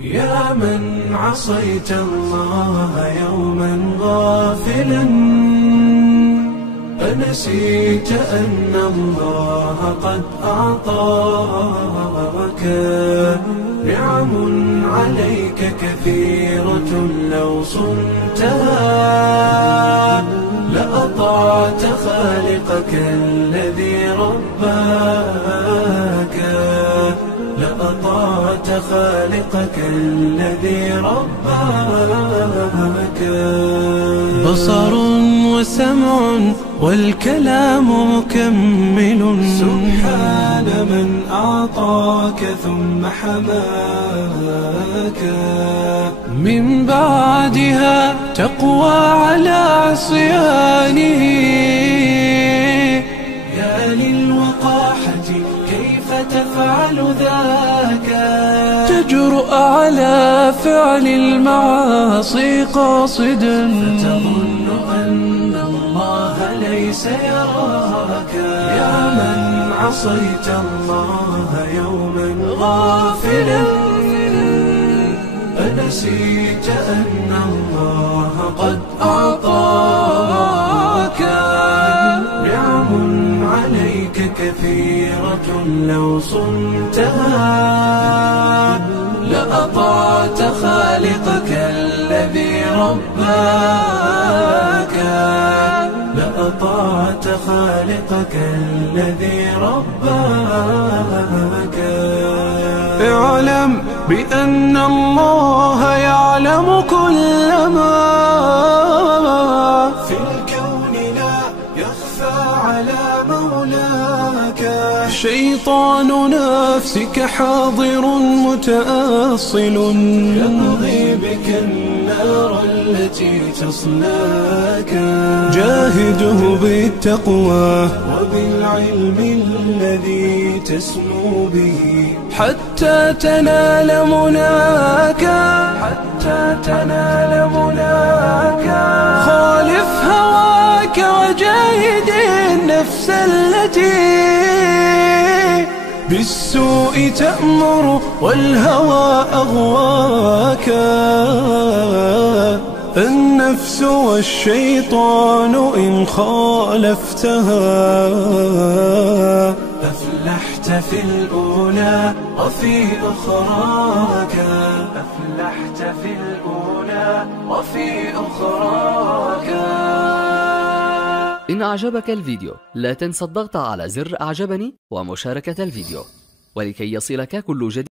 يا من عصيت الله يوما غافلا، أنسيت أن الله قد أعطاك نعم عليك كثيرة، لو صنتها لأطعت خالقك الذي رباك، لأطعت خالقك الذي رباك. بصر وسمع والكلام مكمل، سبحان من أعطاك ثم حماك. من بعدها تقوى على عصيانه، يا للوقاحة كيف تفعل ذاك؟ تجرؤ على فعل المعاصي قاصدا، فتظن أن الله ليس يراك. يا من عصيت الله يوما غافلا، أنسيت أن الله قد أعطاك نعم عليك كثيرة، لو صنتها لأطعت خالقك الذي رباك، لأطعت خالقك الذي رباك. اعلم بأن الله يعلم كل ما في الكون، لا يخفى على مولاك. شيطان نفسك حاضر متأصل، يمضي بك النار التي تصلاك. جاهده بالتقوى وبالعلم الذي تسمو به، حتى تنال مناك، حتى تنال مناك. خالف هواك وجاهد النفس التي بالسوء تأمر والهوى أغواك. النفس والشيطان إن خالفتها أفلحت في الأولى وفي أخراك، أفلحت في الأولى وفي أخراك. إن أعجبك الفيديو لا تنسى الضغط على زر أعجبني ومشاركة الفيديو، ولكي يصلك كل جديد.